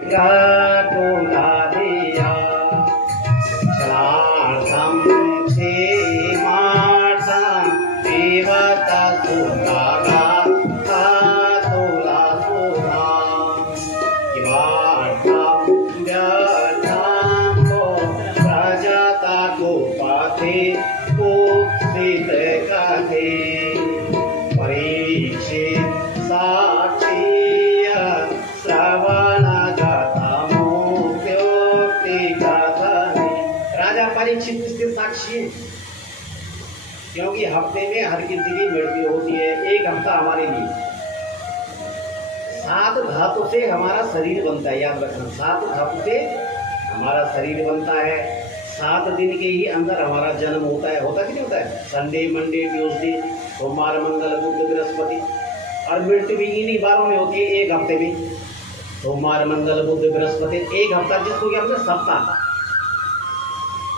टोला दिया श्राद्धं क्षेमार्थं देवता सुतागा तोला सुधा किमार्थं व्यर्थं को प्रजता को पाथे कुत्सित कथे परीक्षित साक्षीय श्रवण परीक्षित स्थिर साक्षी है, क्योंकि हफ्ते में हर किसी की मृत्यु होती है। एक हफ्ता हमारे लिए 7 धातु से हमारा शरीर बनता है। याद रखना, 7 धातु से हमारा शरीर बनता है। 7 दिन के ही अंदर हमारा जन्म होता है। होता कि नहीं होता है? संडे, मंडे, ट्यूसडे, सोमवार, मंगल, बुध, बृहस्पति। और मृत्यु भी इन्हीं बारों में होती है, एक हफ्ते में। सोमवार, मंगल, बुध, बृहस्पति, एक हफ्ता, जिसको क्या बोलते हैं? सप्ताह।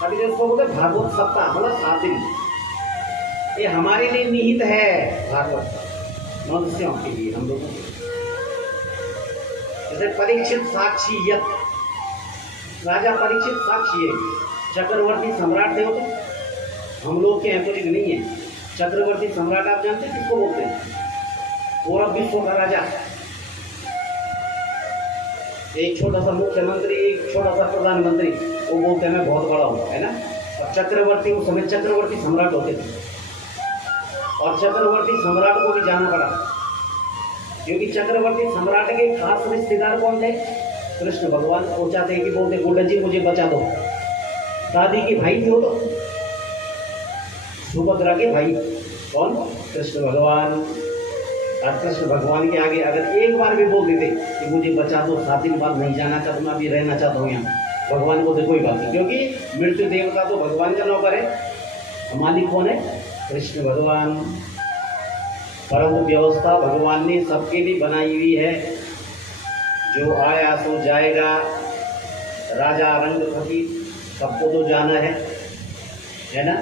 अभी जिसको बोलते भागवत सप्ताह, मतलब 7 दिन। ये हमारे लिए निहित है भागवत, मनुष्यों के लिए, हम लोगों के। जैसे परीक्षित साक्षी, राजा परीक्षित साक्षी है। चक्रवर्ती सम्राट थे वो तो, हम लोग के यहाँ तो नहीं है। चक्रवर्ती सम्राट आप जानते हैं किसको बोलते हैं? पूरा विश्व का राजा। एक छोटा सा मुख्यमंत्री, एक छोटा सा प्रधानमंत्री, वो बोलते हैं मैं बहुत बड़ा हूँ, है ना। और चक्रवर्ती, उस समय चक्रवर्ती सम्राट होते थे। और चक्रवर्ती सम्राट को भी जाना पड़ा, क्योंकि चक्रवर्ती सम्राट के खास रिश्तेदार कौन थे? कृष्ण भगवान। वो चाहते हैं कि बोलते गुड्डा जी मुझे बचा दो। दादी के भाई थे वो तो, सुभद्रा के भाई। कौन? कृष्ण भगवान। और कृष्ण भगवान के आगे अगर एक बार भी बोल देते कि मुझे बचा दो, 7 दिन बाद नहीं जाना चाहता, मैं अभी रहना चाहता हूँ यहाँ, भगवान को तो कोई बात नहीं, क्योंकि मृत्यु देवता तो भगवान का नौकर है। मालिक कौन है? कृष्ण भगवान। परम व्यवस्था भगवान ने सबके लिए बनाई हुई है। जो आया सो जाएगा, राजा रंग फकीर, सबको तो जाना है ना।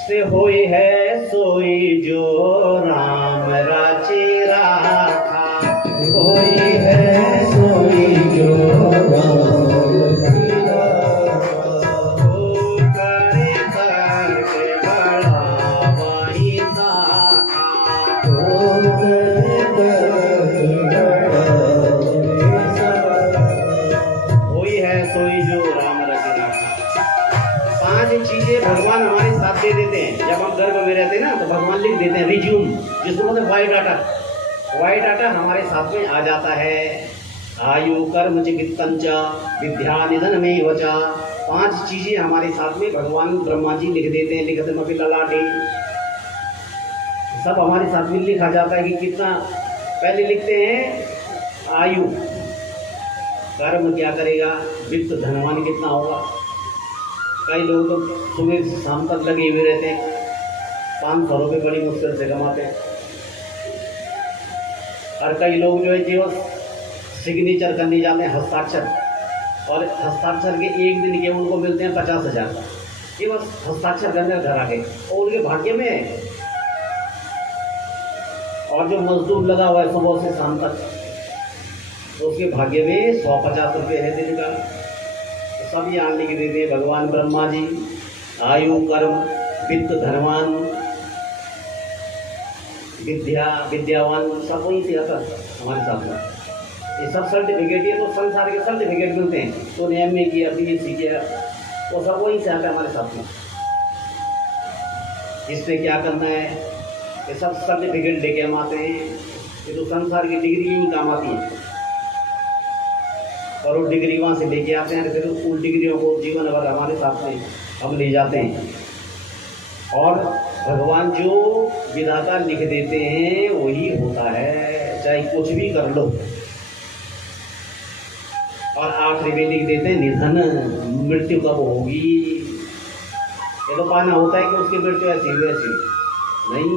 से होई है सोई जो राम राचे राखा, होई है सोई जो राम राचे राखा, हो करे करके बड़ा वही साखा, हो करे करके बड़ा वही साखा, होई है सोई जो राम राचे राखा। 5 चीजें भगवान हमारे साथ दे देते हैं। जब हम गर्भ में रहते हैं ना, तो भगवान लिख देते हैं रिज्यूम, जिसको बोलते हैं वाई डाटा। वाई डाटा हमारे साथ में आ जाता है। आयु कर्म चिकित्संच विद्या निधन में वचा। 5 चीजें हमारे साथ में भगवान ब्रह्मा जी लिख देते हैं। लिखते मपी ललाटे, सब हमारे साथ में लिखा जाता है कि कितना। पहले लिखते हैं आयु, कर्म क्या करेगा, वित्त धनवान कितना होगा। कई लोग तो सुबह से शाम तक लगे हुए रहते हैं, 500 रुपये बड़ी मुश्किल से कमाते हैं। और कई लोग जो है केवल सिग्नेचर करने जाते हैं, हस्ताक्षर, और हस्ताक्षर के एक दिन के उनको मिलते हैं 50,000। ये बस हस्ताक्षर करने घर आ गए, और उनके भाग्य में है। और जो मजदूर लगा हुआ है सुबह से शाम तक, तो उसके भाग्य में 150 रुपये है दिन का। सब यहाँ लिख देते हैं भगवान ब्रह्मा जी। आयु कर्म वित्त धनवान विद्या विद्यावान, सब वहीं से आता हमारे साथ में। ये सब सर्टिफिकेट, ये तो संसार के सर्टिफिकेट मिलते हैं। तो MA किया, BSc किया, वो सब वहीं से आता है हमारे साथ में। इसमें क्या करना है, ये सब सर्टिफिकेट लेके हम आते हैं। ये तो संसार की डिग्री ही काम आती है, और वो डिग्री वहाँ से लेके आते हैं। फिर उन डिग्रियों को जीवन भर हमारे साथ में हम ले जाते हैं। और भगवान जो विधाता लिख देते हैं वही होता है, चाहे कुछ भी कर लो। और आखिरी में लिख देते हैं निधन, मृत्यु कब होगी। ये तो पाना होता है कि उसकी मृत्यु ऐसी वैसी नहीं,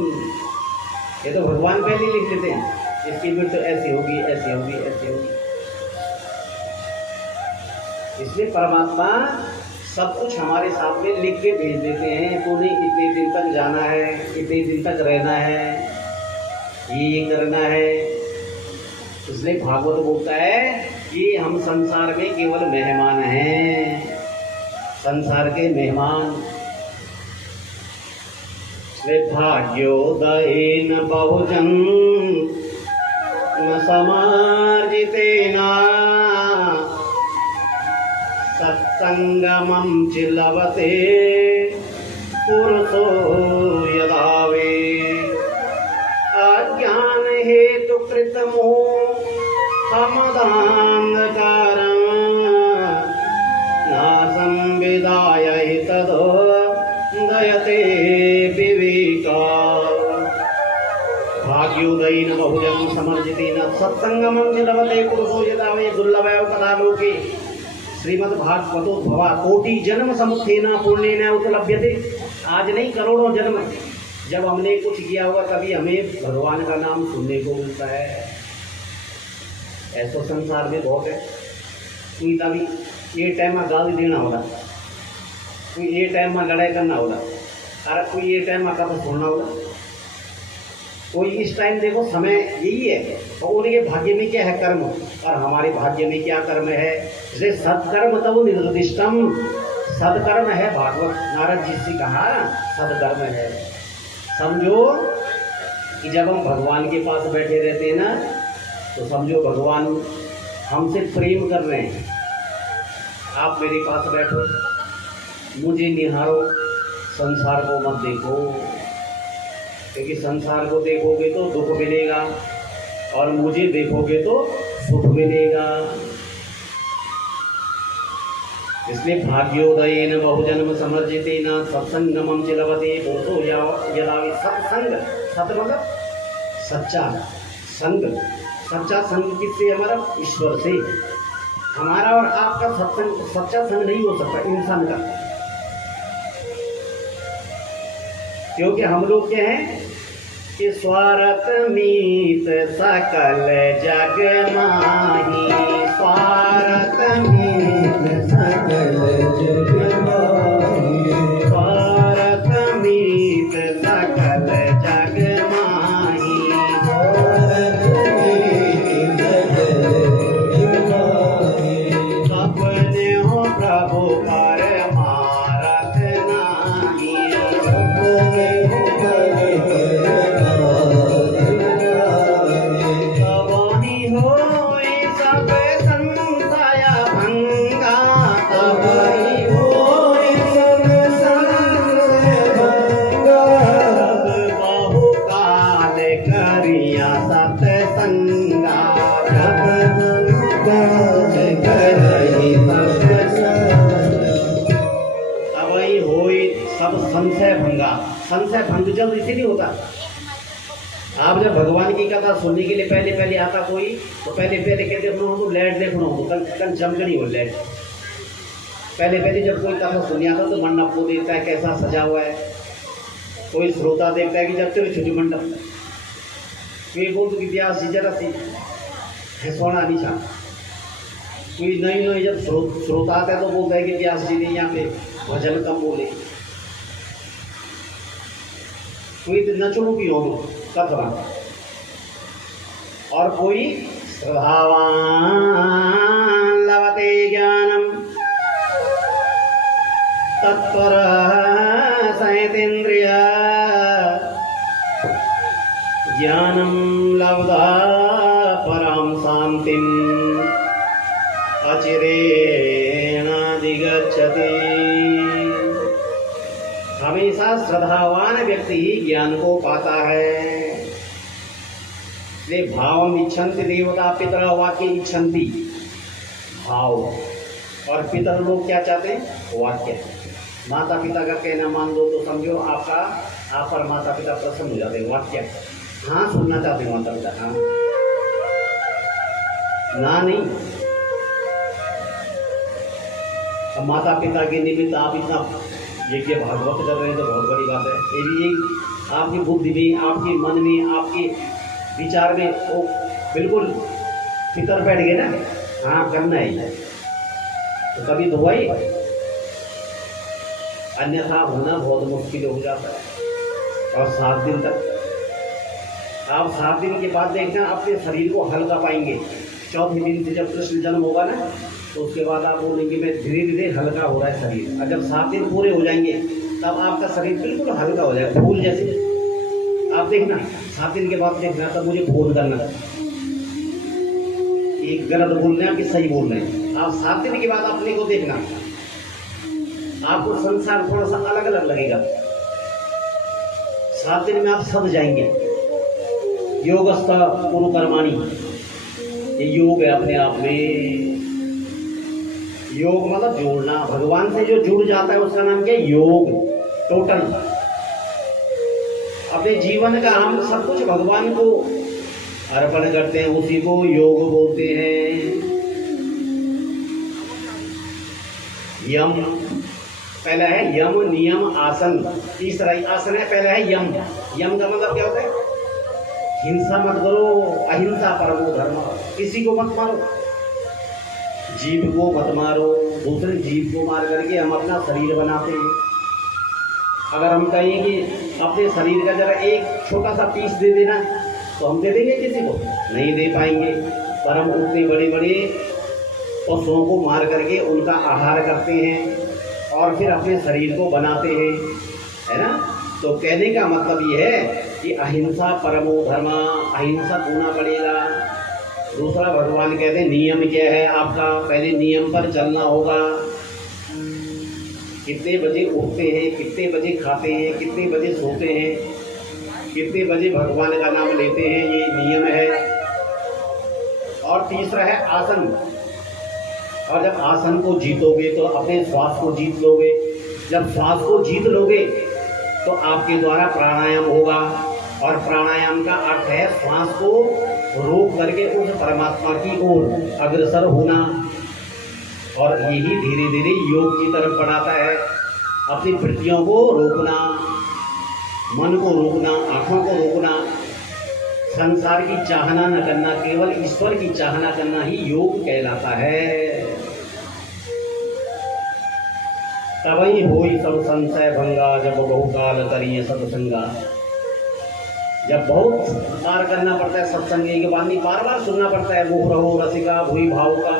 ये तो भगवान पहले लिख देते हैं इसकी मृत्यु ऐसी होगी, ऐसी होगी, ऐसी होगी। इसलिए परमात्मा सब कुछ हमारे साथ में लिख के भेज देते हैं। तूने इतने दिन तक जाना है, इतने दिन तक रहना है, ये करना है, इसलिए भागवत बोलता है कि हम संसार में केवल मेहमान हैं, संसार के मेहमान। भाग्योदयेन बहुजन न समार्जितेन सत्संगमं च लभते पुरुषो यदा वे अज्ञान हेतु कृतमो समदान्धकारं नासं विदाय तद् दयते विवेका। भाग्योदयेन बहुजन समर्जितेन सत्संगमं च लभते पुरुषो यदा वे दुर्लभः तदा लोके। श्रीमद्भागवतोद्भवा कोटि जन्म समुत्थेन पुण्येन उपलभ्यते। आज नहीं, करोड़ों जन्म जब हमने कुछ किया होगा तभी हमें भगवान का नाम सुनने को मिलता है। ऐसा संसार में बहुत है। कोई तभी ये टाइम में गाली देना होगा, कोई ये टाइम में लड़ाई करना होगा, अरे कोई ये टाइम में कथा सुनना होगा, कोई इस टाइम देखो समय यही है। और उनके भाग्य में क्या है? कर्म। और हमारे भाग्य में क्या कर्म है? इसलिए सत्कर्म तब निर्दिष्टम, सदकर्म है। भागवत नारद जी से कहा सदकर्म है। समझो कि जब हम भगवान के पास बैठे रहते हैं ना, तो समझो भगवान हमसे प्रेम कर रहे हैं। आप मेरे पास बैठो, मुझे निहारो, संसार को मत देखो, क्योंकि संसार को देखोगे तो दुख मिलेगा और मुझे देखोगे तो सुख मिलेगा। इसलिए भाग्योदयेन बहुजन्म समर्जितेन सत्संगमं च लभते पुरुषो यदा वे। सत्संग, सत मतलब सच्चा संग। सच्चा संग किससे? हमारा ईश्वर से। हमारा और आपका सत्संग, सच्चा संग नहीं हो सकता इंसान का, क्योंकि हम लोग क्या हैं कि स्वार्थ मीत सकल जग माही। स्वार्थ मीत सकल जग माही। स्वार्थ मीत सकल जग माही। स्वार्थ मीत सकल जग माही। अपने हो प्रभु परमारथ नाही। अपने हो कवनी होए सब संशय भंगा। कवनी होए सब संशय भंगा। सब बहु काल करिया सत्संगा। सब बहु काल करहि सत्संगा। तवई होई सब संशय भंगा। संशय भंग जल्द इसीलिए होता। आप जब भगवान की कथा सुनने के लिए पहले आता कोई, तो पहले कहते तो लाइट देखना हो, कल चमकनी हो लाइट। पहले जब कोई कथा सुनने आता तो मंडप को देखता है कैसा सजा हुआ है। कोई श्रोता देखता है कि जब तक छोटी मंडप, कोई बोल तो इतिहास जरा सी है सोना निशा। कोई नई जब श्रोता आता है तो बोलता है कि इतिहास जी ने यहाँ पे भजन कम बोले। कोई तो नचड़ू की हो कथवा, और कोई श्रद्धावान लभते ज्ञानम तत्पर संयतेन्द्रिय। ज्ञानम लब्धा परां शांतिम अचिरेणाधिगच्छति। हमेशा श्रद्धावान व्यक्ति ही ज्ञान को पाता है। इसलिए भाव इच्छन्ति देवता पितर वाक्य इच्छन्ति। भाव और पितर लोग क्या चाहते हैं? वाक्य। माता पिता का कहना मान लो तो समझो आपका आप पर माता पिता प्रसन्न हो जाते हैं। वाक्य हाँ सुनना चाहते हैं माता पिता, हाँ ना नहीं। अब माता पिता के निमित्त आप इतना यज्ञ भागवत कर रहे हैं तो बहुत बड़ी बात है। ये भी आपकी बुद्धि में, आपके मन में, आपके विचार में वो बिल्कुल फितर बैठ गए ना, हाँ करना है तो कभी तो वही, अन्यथा होना बहुत मुश्किल हो जाता है। और 7 दिन तक आप 7 दिन के बाद देखना अपने शरीर को हल्का पाएंगे। चौथे दिन से जब कृष्ण जन्म होगा ना, तो उसके बाद आप बोलेंगे मैं धीरे धीरे हल्का हो रहा है शरीर। और जब 7 दिन पूरे हो जाएंगे तब आपका शरीर बिल्कुल हल्का हो जाएगा, फूल जैसे। आप देखना 7 दिन के बाद देखना, तब मुझे फोन करना। एक गलत बोल रहे हैं कि सही बोल रहे हैं। आप 7 दिन के बाद अपने को देखना, आपको संसार थोड़ा सा अलग अलग लगेगा। 7 दिन में आप सब जाएंगे। योगस्थ कुरु कर्माणि, ये योग है अपने आप में। योग मतलब जोड़ना, भगवान से जो जुड़ जाता है उसका नाम क्या है? योग। टोटल अपने जीवन का हम सब कुछ भगवान को अर्पण करते हैं, उसी को योग बोलते हैं। यम पहला है, यम नियम आसन। तीसरा आसन है, पहला है यम। यम का मतलब क्या होता है? हिंसा मत करो, अहिंसा परमो धर्म। किसी को मत मारो, जीव को मत मारो। दूसरे जीव को मार करके हम अपना शरीर बनाते हैं। अगर हम कहें कि अपने शरीर का जरा एक छोटा सा पीस दे देना, तो हम दे देंगे किसी को? नहीं दे पाएंगे। पर हम उतने बड़े बड़े पशुओं को मार करके उनका आहार करते हैं और फिर अपने शरीर को बनाते हैं, है ना। तो कहने का मतलब ये है कि अहिंसा परमो धर्म, अहिंसक होना पड़ेगा। दूसरा भगवान कहते हैं नियम क्या है आपका? पहले नियम पर चलना होगा। कितने बजे उठते हैं, कितने बजे खाते हैं, कितने बजे सोते हैं, कितने बजे भगवान का नाम लेते हैं, ये नियम है। और तीसरा है आसन। और जब आसन को जीतोगे तो अपने श्वास को जीत लोगे। जब श्वास को जीत लोगे तो आपके द्वारा प्राणायाम होगा। और प्राणायाम का अर्थ है श्वास को रोक करके उस परमात्मा की ओर अग्रसर होना। और यही धीरे धीरे योग की तरफ बढ़ाता है। अपनी वृत्तियों को रोकना, मन को रोकना, आंखों को रोकना, संसार की चाहना न करना, केवल ईश्वर की चाहना करना ही योग कहलाता है। तबई होई सब संशय भंगा, जब बहुकाल करिए सत्संगा। जब बहुत बार करना पड़ता है सत्संग, के बाद नहीं बार बार सुनना पड़ता है। मुख रहो रसिका भूई भाव का।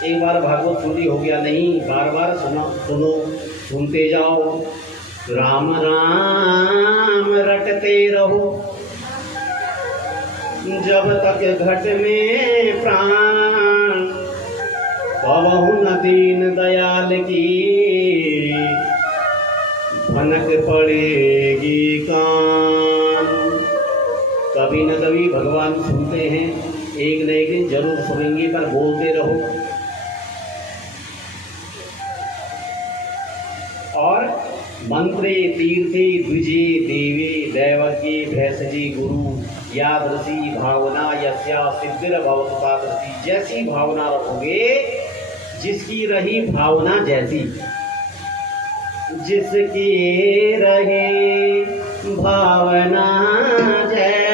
एक बार भागवत सुनी हो गया नहीं, बार बार सुनो, सुनते जाओ। राम राम रटते रहो, जब तक घट में प्राण। पवहु न दीन दयाल की, भनक पड़ेगी कान। कभी न कभी भगवान सुनते हैं, एक न एक दिन जरूर सुनेंगे, पर बोलते रहो। और मंत्रे तीर्थे द्विजे देवे, दैवकी भैसजी गुरु। यादृशी भावना यस्या सिद्धिर भवतु तादृशी। जैसी भावना रखोगे, जिसकी रही भावना जैसी। जिसकी रही भावना जैसी।